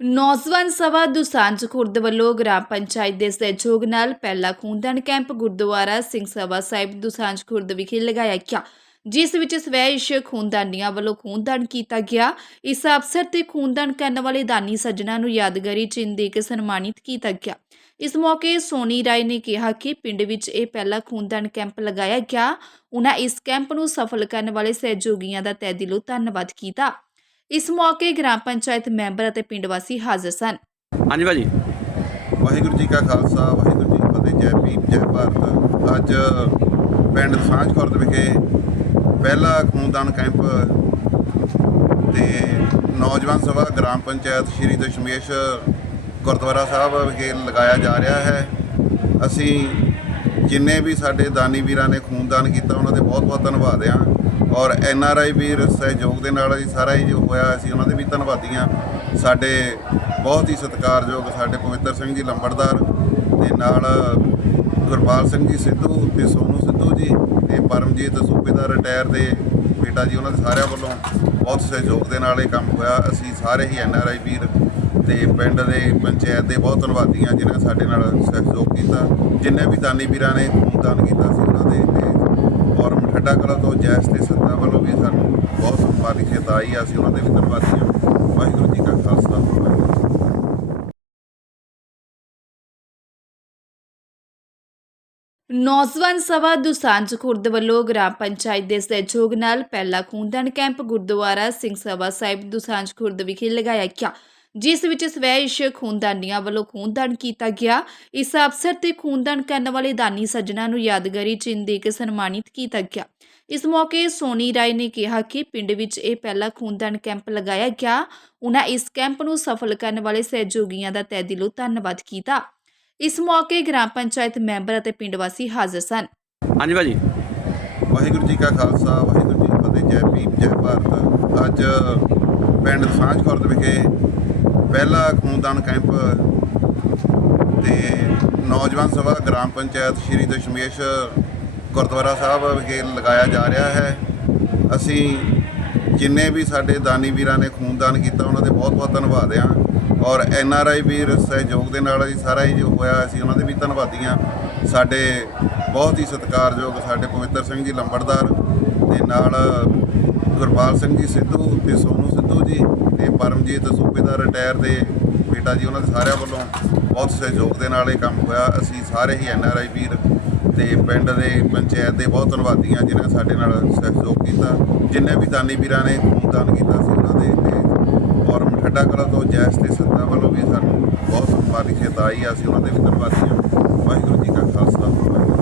ਨੌਜਵਾਨ ਸਭਾ ਦੁਸਾਂਝ ਖੁਰਦ ਵੱਲੋਂ ਗ੍ਰਾਮ ਪੰਚਾਇਤ ਦੇ ਸਹਿਯੋਗ ਨਾਲ ਪਹਿਲਾ ਖੂਨਦਾਨ ਕੈਂਪ ਗੁਰਦੁਆਰਾ ਸਿੰਘ ਸਭਾ ਸਾਹਿਬ ਦੁਸਾਂਝ ਖੁਰਦ ਵਿਖੇ ਲਗਾਇਆ ਗਿਆ, ਜਿਸ ਵਿੱਚ ਸਵੈਇਸ਼ ਖੂਨਦਾਨੀਆਂ ਵੱਲੋਂ ਖੂਨਦਾਨ ਕੀਤਾ ਗਿਆ। ਇਸ ਅਵਸਰ ਤੇ ਖੂਨਦਾਨ ਕਰਨ ਵਾਲੇ ਦਾਨੀ ਸੱਜਣਾ ਨੂੰ ਯਾਦਗਾਰੀ ਚਿੰਨ੍ਹ ਦੇ ਕੇ ਸਨਮਾਨਿਤ ਕੀਤਾ ਗਿਆ। ਇਸ ਮੌਕੇ ਸੋਨੀ ਰਾਏ ਨੇ ਕਿਹਾ ਕਿ ਪਿੰਡ ਵਿੱਚ ਇਹ ਪਹਿਲਾ ਖੂਨਦਾਨ ਕੈਂਪ ਲਗਾਇਆ ਗਿਆ। ਉਹਨਾਂ ਇਸ ਕੈਂਪ ਨੂੰ ਸਫਲ ਕਰਨ ਵਾਲੇ ਸਹਿਯੋਗੀਆਂ ਦਾ ਤਹਿ ਦਿਲੋਂ ਧੰਨਵਾਦ ਕੀਤਾ। ਇਸ ਮੌਕੇ ਗ੍ਰਾਮ ਪੰਚਾਇਤ ਮੈਂਬਰ ਅਤੇ ਪਿੰਡ ਵਾਸੀ ਹਾਜ਼ਰ ਸਨ। ਹਾਂਜੀ ਭਾਜੀ। ਵਾਹਿਗੁਰੂ ਜੀ ਕਾ ਖਾਲਸਾ ਵਾਹਿਗੁਰੂ ਜੀ ਕੀ ਫਤਿਹ ਜੈ ਭੀਮ ਜੈ ਭਾਰਤ। ਅੱਜ ਪਿੰਡ ਸਾਂਝ ਖੁਰਦ ਵਿਖੇ ਪਹਿਲਾ ਖੂਨਦਾਨ ਕੈਂਪ ਤੇ ਨੌਜਵਾਨ ਸਭਾ ਗ੍ਰਾਮ ਪੰਚਾਇਤ ਸ਼੍ਰੀ ਦਸ਼ਮੇਸ਼ ਗੁਰਦੁਆਰਾ ਸਾਹਿਬ ਵਿਖੇ ਲਗਾਇਆ ਜਾ ਰਿਹਾ ਹੈ। ਅਸੀਂ ਜਿੰਨੇ ਵੀ ਸਾਡੇ ਦਾਨੀ ਵੀਰਾਂ ਨੇ ਖੂਨਦਾਨ ਕੀਤਾ ਉਹਨਾਂ ਦੇ ਬਹੁਤ ਬਹੁਤ ਧੰਨਵਾਦ ਹਾਂ ਔਰ ਐਨ ਆਰ ਆਈ ਵੀਰ ਸਹਿਯੋਗ ਦੇ ਨਾਲ ਜੀ ਸਾਰਾ ਹੀ ਜੋ ਹੋਇਆ ਅਸੀਂ ਉਹਨਾਂ ਦੇ ਵੀ ਧੰਨਵਾਦੀ ਹਾਂ ਸਾਡੇ ਬਹੁਤ ਹੀ ਸਤਿਕਾਰਯੋਗ ਸਾਡੇ ਪਵਿੱਤਰ ਸਿੰਘ ਜੀ ਲੰਬੜਦਾਰ ਤੇ ਨਾਲ ਗੁਰਪਾਲ ਸਿੰਘ ਜੀ ਸਿੱਧੂ ਤੇ ਸੋਨੂ ਸਿੱਧੂ ਜੀ ਤੇ ਪਰਮਜੀਤ ਸੂਬੇਦਾਰ ਰਿਟਾਇਰ ਦੇ ਬੇਟਾ ਜੀ, ਉਹਨਾਂ ਦੇ ਸਾਰਿਆਂ ਵੱਲੋਂ ਬਹੁਤ ਸਹਿਯੋਗ ਦੇ ਨਾਲ ਇਹ ਕੰਮ ਹੋਇਆ। ਅਸੀਂ ਸਾਰੇ ਹੀ ਐਨ ਆਰ ਆਈ ਵੀਰ ਤੇ ਪਿੰਡ ਦੇ, ਪੰਚਾਇਤ ਦੇ ਬਹੁਤ ਧੰਨਵਾਦੀ ਹਾਂ ਜਿਨ੍ਹਾਂ ਸਾਡੇ ਨਾਲ ਸਹਿਯੋਗ ਕੀਤਾ। ਜਿੰਨੇ ਵੀ ਦਾਨੀ ਵੀਰਾਂ ਨੇ ਖੂਨਦਾਨ ਕੀਤਾ ਸੀ ਉਹਨਾਂ ਦੇ ਤੇ ਔਰ ਮਠੱਡਾ ਕਲਾ ਤੋਂ ਜੈਸ ਤੇ ਸੱਤਾ ਵੱਲੋਂ ਵੀ ਸਾਨੂੰ ਬਹੁਤ ਸਨਮਾਨਿਤ ਆਈ ਅਸੀਂ ਉਹਨਾਂ ਦੇ ਵੀ ਧੰਨਵਾਦੀ ਹਾਂ। ਵਾਹਿਗੁਰੂ ਜੀ ਕਾ ਖਾਲਸਾ, ਵਾਹਿਗੁਰੂ ਨੌਜਵਾਨ ਸਭਾ ਦੁਸਾਂਝ ਖੁਰਦ ਵੱਲੋਂ ਗ੍ਰਾਮ ਪੰਚਾਇਤ ਦੇ ਸਹਿਯੋਗ ਨਾਲ ਪਹਿਲਾ ਖੂਨਦਾਨ ਕੈਂਪ ਗੁਰਦੁਆਰਾ ਸਿੰਘ ਸਭਾ ਸਾਹਿਬ ਦੁਸਾਂਝ ਖੁਰਦ ਵਿਖੇ ਲਗਾਇਆ ਗਿਆ। ਜਿਸ ਵਿੱਚ ਸਵੈਇਸ਼ ਖੂਨਦਾਨੀਆਂ ਵੱਲੋਂ ਖੂਨਦਾਨ ਕੀਤਾ ਗਿਆ। ਇਸ ਅਵਸਰ ਤੇ ਖੂਨਦਾਨ ਕਰਨ ਵਾਲੇ ਦਾਨੀ ਸੱਜਣਾ ਨੂੰ ਯਾਦਗਾਰੀ ਚਿੰਨ੍ਹ ਦੇ ਕੇ ਸਨਮਾਨਿਤ ਕੀਤਾ ਗਿਆ। ਇਸ ਮੌਕੇ ਸੋਨੀ ਰਾਏ ਨੇ ਕਿਹਾ ਕਿ ਪਿੰਡ ਵਿੱਚ ਇਹ ਪਹਿਲਾ ਖੂਨਦਾਨ ਕੈਂਪ ਲਗਾਇਆ ਗਿਆ। ਉਹਨਾਂ ਇਸ ਕੈਂਪ ਨੂੰ ਸਫਲ ਕਰਨ ਵਾਲੇ ਸਹਿਯੋਗੀਆਂ ਦਾ ਤਹਿ ਦਿਲੋਂ ਧੰਨਵਾਦ ਕੀਤਾ। ਇਸ ਮੌਕੇ ਗ੍ਰਾਮ ਪੰਚਾਇਤ ਮੈਂਬਰ ਅਤੇ ਪਿੰਡ ਵਾਸੀ ਹਾਜ਼ਰ ਸਨ। ਹਾਂਜੀ ਭਾਜੀ। ਵਾਹਿਗੁਰੂ ਜੀ ਕਾ ਖਾਲਸਾ ਵਾਹਿਗੁਰੂ ਜੀ ਕੀ ਫਤਿਹ ਜੈ ਭੀਮ ਜੈ ਭਾਰਤ। ਅੱਜ ਪਿੰਡ ਸਾਂਝ ਖੁਰਦ ਵਿਖੇ ਪਹਿਲਾ ਖੂਨਦਾਨ ਕੈਂਪ ਤੇ ਨੌਜਵਾਨ ਸਭਾ ਗ੍ਰਾਮ ਪੰਚਾਇਤ ਸ਼੍ਰੀ ਦਸ਼ਮੇਸ਼ ਗੁਰਦੁਆਰਾ ਸਾਹਿਬ ਵਿਖੇ ਲਗਾਇਆ ਜਾ ਰਿਹਾ ਹੈ। ਅਸੀਂ ਜਿੰਨੇ ਵੀ ਸਾਡੇ ਦਾਨੀ ਵੀਰਾਂ ਨੇ ਖੂਨਦਾਨ ਕੀਤਾ, ਉਹਨਾਂ ਦੇ ਬਹੁਤ ਬਹੁਤ ਧੰਨਵਾਦ ਹਾਂ ਔਰ ਐਨ ਆਰ ਆਈ ਵੀਰ ਸਹਿਯੋਗ ਦੇ ਨਾਲ ਅਸੀਂ ਸਾਰਾ ਹੀ ਜੋ ਹੋਇਆ, ਅਸੀਂ ਉਹਨਾਂ ਦੇ ਵੀ ਧੰਨਵਾਦੀ ਹਾਂ। ਸਾਡੇ ਬਹੁਤ ਹੀ ਸਤਿਕਾਰਯੋਗ ਸਾਡੇ ਪਵਿੱਤਰ ਸਿੰਘ ਜੀ ਲੰਬੜਦਾਰ ਤੇ ਨਾਲ ਗੁਰਪਾਲ ਸਿੰਘ ਜੀ, ਸਿੱਧੂ ਤੇ ਸੋਨੂ ਸਿੱਧੂ ਜੀ ਤੇ ਪਰਮਜੀਤ ਸੂਬੇਦਾਰ ਰਿਟਾਇਰ ਦੇ ਬੇਟਾ ਜੀ, ਉਹਨਾਂ ਦੇ ਸਾਰਿਆਂ ਵੱਲੋਂ ਬਹੁਤ ਸਹਿਯੋਗ ਦੇ ਨਾਲ ਇਹ ਕੰਮ ਹੋਇਆ। ਅਸੀਂ ਸਾਰੇ ਹੀ ਐਨ ਆਰ ਆਈ ਵੀਰ ਤੇ ਪਿੰਡ ਦੇ, ਪੰਚਾਇਤ ਦੇ ਬਹੁਤ ਧੰਨਵਾਦੀ ਹਾਂ ਜਿਨ੍ਹਾਂ ਨੇ ਸਾਡੇ ਨਾਲ ਸਹਿਯੋਗ ਕੀਤਾ। ਜਿੰਨੇ ਵੀ ਦਾਨੀ ਵੀਰਾਂ ਨੇ ਖੂਨਦਾਨ ਕੀਤਾ ਸੀ ਉਹਨਾਂ ਦੇ ਤੇ ਔਰ ਮਠੱਡਾ ਕਲਾ ਤੋਂ ਜੈਸ ਤੇ ਸੱਤਾ ਵੱਲੋਂ ਵੀ ਸਾਨੂੰ ਬਹੁਤ ਸਨਮਾਨਿਤ ਆਈ ਆ। ਅਸੀਂ ਉਹਨਾਂ ਦੇ ਵੀ ਧੰਨਵਾਦੀ ਹਾਂ। ਵਾਹਿਗੁਰੂ ਜੀ ਕਾ ਖਾਲਸਾ।